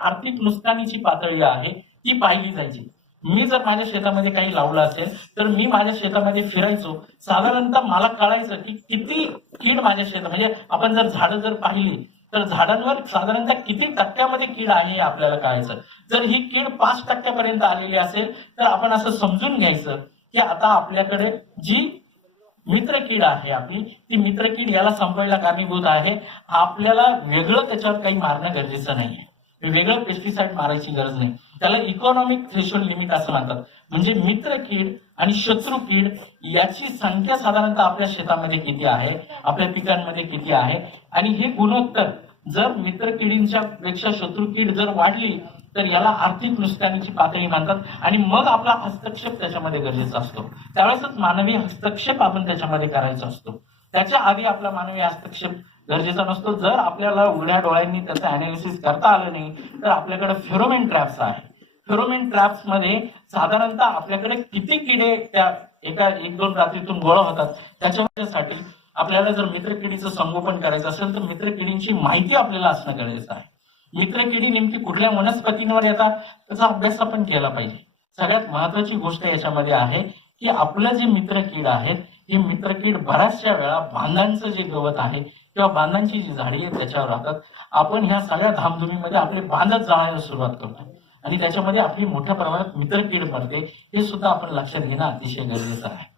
आर्थिक नुकसानीची पातळी आहे ती पाहिली जायची. मी जर माझ्या शेतामध्ये काही लावलं असेल तर मी माझ्या शेतामध्ये फिरायचो. साधारणतः मला कळायचं की किती कीड माझ्या शेतात म्हणजे आपण जर झाडं जर पाहिली तर झाडांवर साधारणतः किती टक्क्यामध्ये कीड आहे हे आपल्याला कळायचं. जर ही कीड पाच टक्क्यापर्यंत आलेली असेल तर आपण असं समजून घ्यायचं की आता आपल्याकडे जी मित्र कीड आहे आपली ती मित्रकीड याला संपवायला कारणीभूत आहे. आपल्याला वेगळं त्याच्यावर काही मारणं गरजेचं नाहीये. वेगळं पेस्टिसाइड मारायची गरज नाही. त्याला इकॉनॉमिक थ्रेशोल्ड लिमिट असं म्हणतात. म्हणजे मित्र कीड आणि शत्रू कीड याची संख्या साधारणतः आपल्या शेतामध्ये किती आहे आपल्या पिकांमध्ये किती आहे? आणि हे गुणोत्तर जर मित्र किडींच्या पेक्षा शत्रू कीड जर वाढली तर याला आर्थिक नुकसानीची पातळी मानतात आणि मग आपला हस्तक्षेप त्याच्यामध्ये गरजेचा असतो. त्यावेळेसच मानवी हस्तक्षेप आपण त्याच्यामध्ये करायचा असतो. त्याच्या आधी आपला मानवी हस्तक्षेप गरजेचा नसतो. जर आपल्याला उघड्या डोळ्यांनी त्याचं अनालिसिस करता आलं नाही तर आपल्याकडे फेरोमेन ट्रॅप्स आहे. फेरोमेन ट्रॅप्समध्ये साधारणतः आपल्याकडे किती किडे त्या एका एक दोन रात्रीतून गोळा होतात त्याच्यासाठी आपल्याला जर मित्रकिडीचं संगोपन करायचं असेल तर मित्रकिडींची माहिती आपल्याला असणं गरजेचं आहे. मित्रकिडी नेमकी कुठल्या वनस्पतींवर येतात त्याचा अभ्यास आपण केला पाहिजे. सगळ्यात महत्वाची गोष्ट याच्यामध्ये आहे की आपलं जे मित्रकीड आहेत ही मित्रकीड बऱ्याचशा वेळा बांधांचं जे गवत आहे किंवा बांधांची जी झाडी आहे त्याच्यावर राहतात. आपण ह्या सगळ्या धामधुमीमध्ये आपले बांधच जाळायला सुरुवात करतो आणि त्याच्यामध्ये आपली मोठ्या प्रमाणात मित्रकीड पडते हे सुद्धा आपण लक्षात घेणं अतिशय गरजेचं आहे.